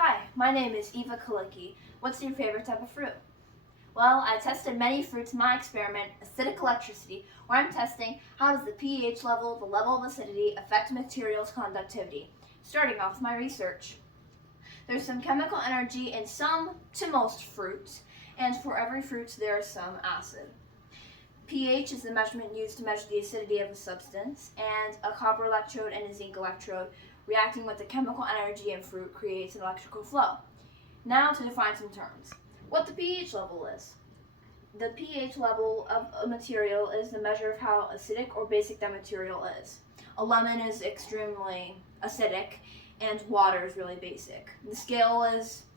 Hi, my name is Eva Kalicki. What's your favorite type of fruit? Well, I tested many fruits in my experiment, acidic electricity, where I'm testing how does the pH level, the level of acidity, affect a material's conductivity. Starting off with my research. There's some chemical energy in some to most fruits, and for every fruit there is some acid. pH is the measurement used to measure the acidity of a substance, and a copper electrode and a zinc electrode reacting with the chemical energy in fruit creates an electrical flow. Now to define some terms. What the pH level is. The pH level of a material is the measure of how acidic or basic that material is. A lemon is extremely acidic and water is really basic. It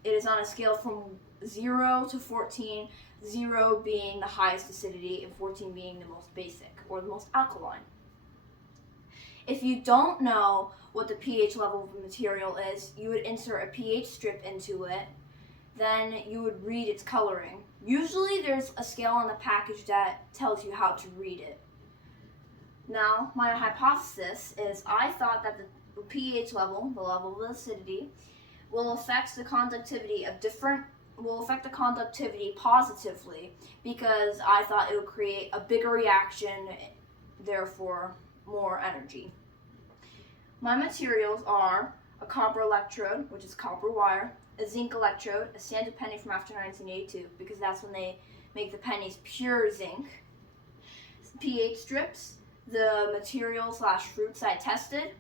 is on a scale from 0 to 14, 0 being the highest acidity and 14 being the most basic or the most alkaline. If you don't know what the pH level of a material is, you would insert a pH strip into it, then you would read its coloring. Usually there's a scale on the package that tells you how to read it. Now, my hypothesis is I thought that the pH level, the level of acidity, will affect the conductivity positively because I thought it would create a bigger reaction, therefore more energy. My materials are a copper electrode, which is copper wire, a zinc electrode, a sanded penny from after 1982, because that's when they make the pennies pure zinc, pH strips, the material/fruits I tested,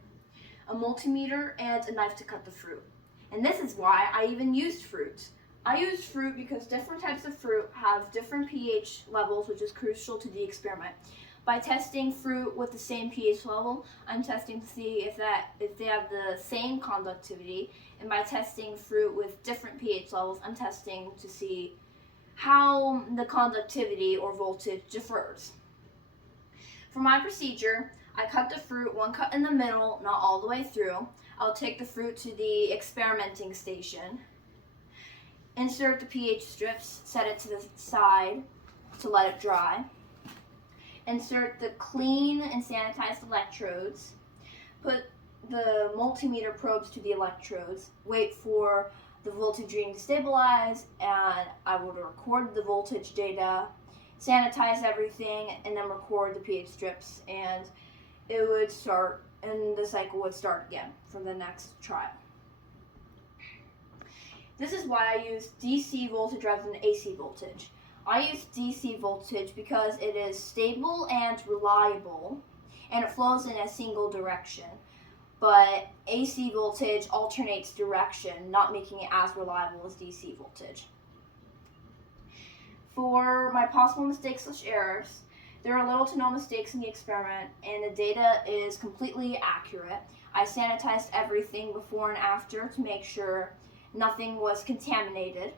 a multimeter, and a knife to cut the fruit. And this is why I even used fruit. I used fruit because different types of fruit have different pH levels, which is crucial to the experiment. By testing fruit with the same pH level, I'm testing to see if they have the same conductivity. And by testing fruit with different pH levels, I'm testing to see how the conductivity or voltage differs. For my procedure, I cut the fruit, one cut in the middle, not all the way through. I'll take the fruit to the experimenting station, insert the pH strips, set it to the side to let it dry. Insert the clean and sanitized electrodes, put the multimeter probes to the electrodes, wait for the voltage reading to stabilize, and I would record the voltage data, sanitize everything, and then record the pH strips, and it would start, and the cycle would start again for the next trial. This is why I use DC voltage rather than AC voltage. I use DC voltage because it is stable and reliable, and it flows in a single direction. But AC voltage alternates direction, not making it as reliable as DC voltage. For my possible mistakes/errors, there are little to no mistakes in the experiment, and the data is completely accurate. I sanitized everything before and after to make sure nothing was contaminated.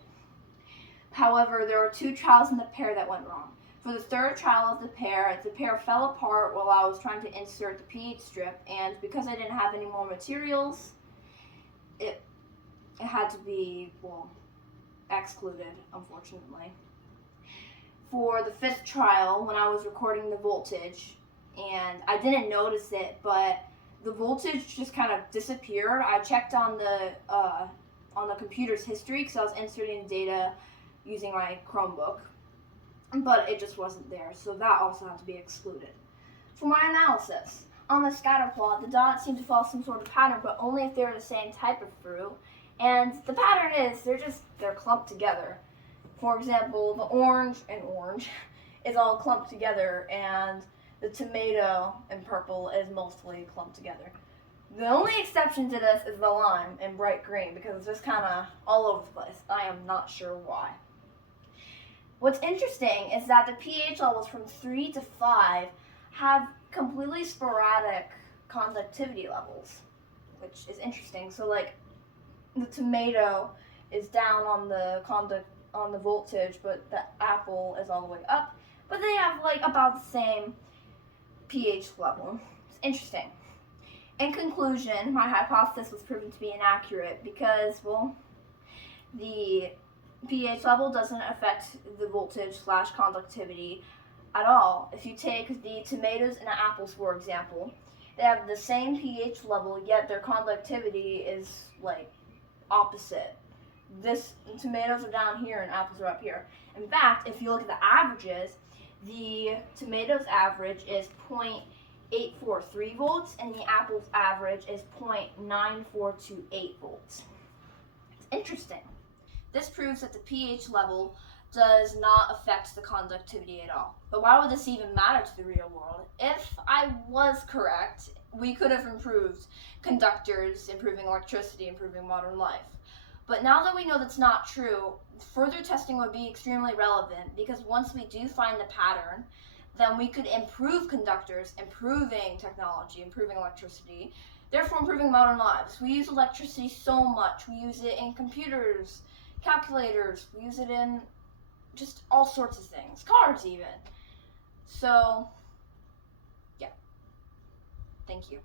However, there were 2 trials in the pair that went wrong. For the third trial of the pair fell apart while I was trying to insert the pH strip, and because I didn't have any more materials, it had to be, excluded, unfortunately. For the 5th trial, when I was recording the voltage, and I didn't notice it, but the voltage just kind of disappeared. I checked on the computer's history because I was inserting data using my Chromebook, but it just wasn't there, so that also had to be excluded. For my analysis, on the scatter plot, the dots seem to follow some sort of pattern, but only if they're the same type of fruit, and the pattern is they're clumped together. For example, the orange is all clumped together, and the tomato in purple is mostly clumped together. The only exception to this is the lime in bright green because it's just kind of all over the place. I am not sure why. What's interesting is that the pH levels from 3 to 5 have completely sporadic conductivity levels, which is interesting. So like the tomato is down on the voltage, but the apple is all the way up, but they have like about the same pH level. It's interesting. In conclusion, my hypothesis was proven to be inaccurate because, the pH level doesn't affect the voltage/conductivity at all. If you take the tomatoes and the apples, for example, they have the same pH level, yet their conductivity is like opposite. This tomatoes are down here and apples are up here. In fact, if you look at the averages, the tomatoes average is 0.843 volts and the apples average is 0.9428 volts. It's interesting. This proves that the pH level does not affect the conductivity at all. But why would this even matter to the real world? If I was correct, we could have improved conductors, improving electricity, improving modern life. But now that we know that's not true, further testing would be extremely relevant, because once we do find the pattern, then we could improve conductors, improving technology, improving electricity, therefore improving modern lives. We use electricity so much. We use it in computers, calculators, we use it in just all sorts of things, cars even. So, yeah. Thank you.